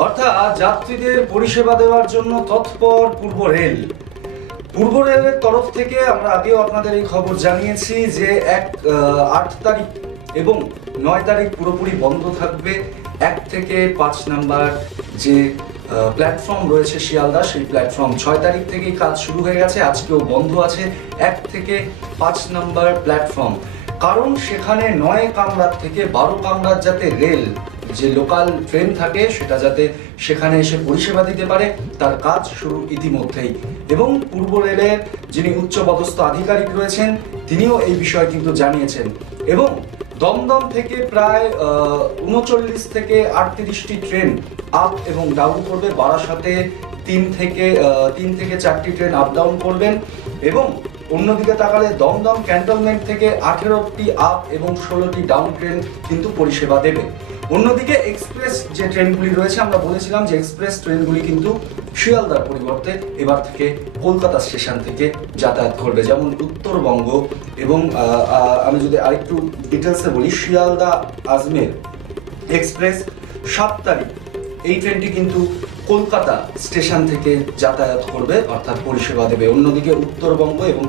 অর্থাৎ যাত্রীদের পরিষেবা দেওয়ার জন্য তৎপর পূর্ব রেল। পূর্ব রেলের তরফ থেকে আমরা আগেও আপনাদের এই খবর জানিয়েছি যে 8 তারিখ এবং 9 তারিখ পুরোপুরি বন্ধ থাকবে। 1 থেকে 5 নাম্বার যে প্ল্যাটফর্ম রয়েছে শিয়ালদা, সেই প্ল্যাটফর্ম 6 তারিখ থেকেই কাজ শুরু হয়ে গেছে, আজকেও বন্ধ আছে 1 থেকে 5 নাম্বার প্ল্যাটফর্ম। কারণ সেখানে 9 কামরাত থেকে 12 কামরাত যাতে রেল যে লোকাল ট্রেন থাকে সেটা যাতে সেখানে এসে পরিষেবা দিতে পারে, তার কাজ শুরু ইতিমধ্যেই। এবং পূর্ব রেলের যিনি উচ্চপদস্থ আধিকারিক রয়েছেন তিনিও এই বিষয়ে কিন্তু জানিয়েছেন। এবং দমদম থেকে প্রায় 39 থেকে 38টি ট্রেন আপ এবং ডাউন করবে। বারাসাতে 3 থেকে 4টি ট্রেন আপ ডাউন করবেন। এবং অন্যদিকে তাকালে দমদম ক্যান্টনমেন্ট থেকে 18টি আপ এবং 16টি ডাউন ট্রেন কিন্তু পরিষেবা দেবে। অন্যদিকে এক্সপ্রেস যে ট্রেনগুলি রয়েছে, আমরা বলেছিলাম যে এক্সপ্রেস ট্রেনগুলি কিন্তু শিয়ালদার পরিবর্তে এবার থেকে কলকাতা স্টেশন থেকে যাতায়াত করবে। যেমন উত্তরবঙ্গ এবং আমি যদি আরেকটু ডিটেলসে বলি, শিয়ালদা আজমের এক্সপ্রেস 7 তারিখ এই ট্রেনটি কিন্তু কলকাতা স্টেশন থেকে যাতায়াত করবে, অর্থাৎ পরিষেবা দেবে। অন্যদিকে উত্তরবঙ্গ এবং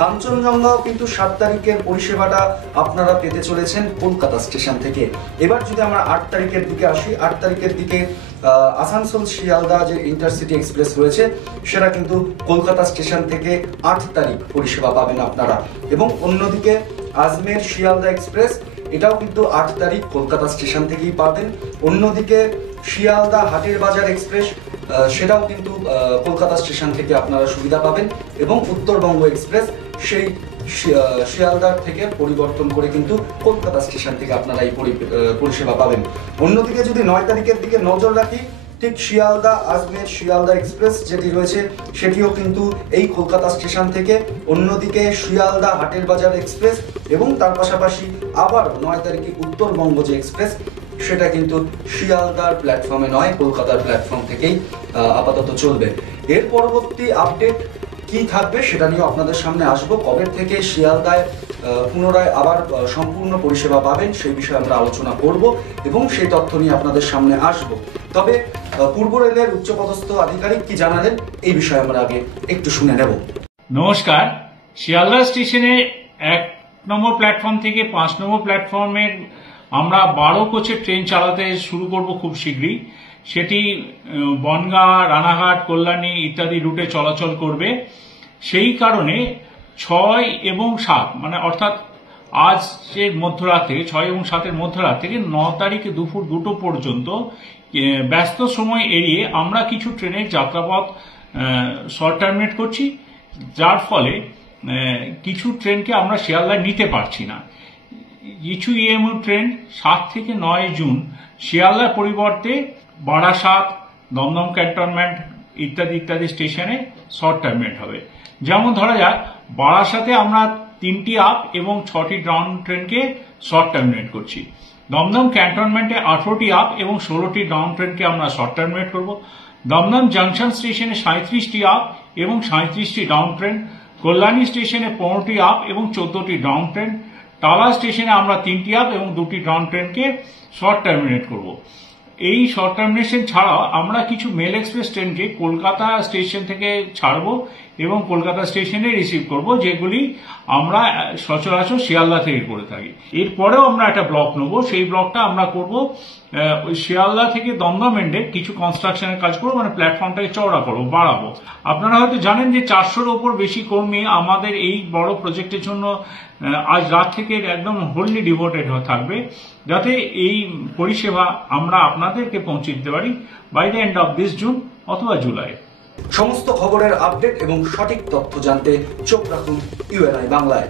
কাঞ্চনজঙ্ঘাও কিন্তু 7 তারিখের পরিষেবাটা আপনারা পেতে চলেছেন কলকাতা স্টেশন থেকে। এবার যদি আমরা 8 তারিখের দিকে আসি, 8 তারিখের দিকে আসানসোল শিয়ালদা যে ইন্টারসিটি এক্সপ্রেস রয়েছে সেটা কিন্তু কলকাতা স্টেশন থেকে 8 তারিখ পরিষেবা পাবেন আপনারা। এবং অন্যদিকে আজমের শিয়ালদা এক্সপ্রেস এটাও কিন্তু 8 তারিখ কলকাতা স্টেশন থেকেই পাবেন। অন্যদিকে শিয়ালদা হাটের বাজার এক্সপ্রেস সেটাও কিন্তু কলকাতা স্টেশন থেকে আপনারা সুবিধা পাবেন। এবং উত্তরবঙ্গ এক্সপ্রেস সেই শিয়ালদার থেকে পরিবর্তন করে কিন্তু কলকাতা স্টেশন থেকে আপনারা এই পরিষেবা পাবেন। অন্যদিকে যদি 9 তারিখের দিকে নজর রাখি, ঠিক শিয়ালদা আজমের শিয়ালদা এক্সপ্রেস যেটি রয়েছে সেটিও কিন্তু এই কলকাতা স্টেশন থেকে। অন্যদিকে শিয়ালদা হাটের বাজার এক্সপ্রেস এবং তার পাশাপাশি আবার 9 তারিখে উত্তরবঙ্গ যে এক্সপ্রেস সেটা কিন্তু শিয়ালদার প্ল্যাটফর্মে নয়, কলকাতার প্ল্যাটফর্ম থেকেই আপাতত চলবে। এর পরবর্তী আপডেট কি থাকবে সেটা নিয়ে আপনাদের সামনে আসবো। কবে থেকে শিয়ালদায় পুনরায় আবার সম্পূর্ণ পরিষেবা পাবেন সেই বিষয়ে আমরা আলোচনা করব এবং সেই তথ্য নিয়ে আপনাদের সামনে আসব। তবে পূর্ব রেলের উচ্চপদস্থ আধিকারিক কি জানালেন এই বিষয়ে আমরা আগে একটু শুনে নেব। নমস্কার। শিয়ালদা স্টেশনে 1 নম্বর প্ল্যাটফর্ম থেকে 5 নম্বর প্ল্যাটফর্মের আমরা 12 কোচের ট্রেন চালাতে শুরু করব খুব শীঘ্রই। সেটি বনগাঁ, রানাঘাট, কল্যাণী ইত্যাদি রুটে চলাচল করবে। সেই কারণে 6 এবং 7 মানে অর্থাৎ আজের মধ্যরাতে 6 এবং 7-এর মধ্যরাত থেকে 9 তারিখে দুপুর 2টো পর্যন্ত ব্যস্ত সময় এড়িয়ে আমরা কিছু ট্রেনের যাত্রাপথ শর্ট টার্মিনেট করছি, যার ফলে কিছু ট্রেনকে আমরা শিয়ালদায় নিতে পারছি না। কিছু ইএমইউ ট্রেন 7 থেকে 9 জুন শিয়ালদার পরিবর্তে বারাসাত, দমদম ক্যান্টনমেন্ট ইত্যাদি স্টেশনে শর্ট টার্মিনেট হবে। যেমন ধরা যাক, বারাসাতে আমরা 3টি আপ এবং 6টি ডাউন ট্রেনকে শর্ট টার্মিনেট করছি। দমদম ক্যান্টনমেন্টে 18টি আপ এবং 16টি ডাউন ট্রেনকে আমরা শর্ট টার্মিনেট করব। দমদম জাংশন স্টেশনে 37টি আপ এবং 37টি ডাউন ট্রেন। কল্যাণী স্টেশনে 15টি আপ এবং 14টি ডাউন ট্রেন। টালা স্টেশনে আমরা 3টি আপ এবং 2টি ডাউন ট্রেনকে শর্ট টার্মিনেট করব। এই শর্ট টার্মিনেশন ছাড়াও আমরা কিছু মেল এক্সপ্রেস ট্রেনকে কলকাতা স্টেশন থেকে ছাড়বো এবং কলকাতা স্টেশনে রিসিভ করব, যেগুলি আমরা সচরাচর শিয়ালদা থেকে করে থাকি। এরপরেও আমরা একটা ব্লক নেব, সেই ব্লকটা আমরা করব শিয়ালদা থেকে দমদম এন্ডে কিছু কনস্ট্রাকশনের কাজ করবো, মানে প্ল্যাটফর্মটাকে চওড়া করবো, বাড়াবো। আপনারা হয়তো জানেন যে 400-র ওপর বেশি কর্মী আমাদের এই বড় প্রজেক্টের জন্য আজ রাত থেকে একদম হোললি ডিভোটেড থাকবে, যাতে এই পরিষেবা আমরা আপনাদেরকে পৌঁছে দিতে পারি by the end of this June অথবা জুলাই। সমস্ত খবরের আপডেট এবং সঠিক তথ্য জানতে চোখ রাখুন ইউএনআই বাংলায়।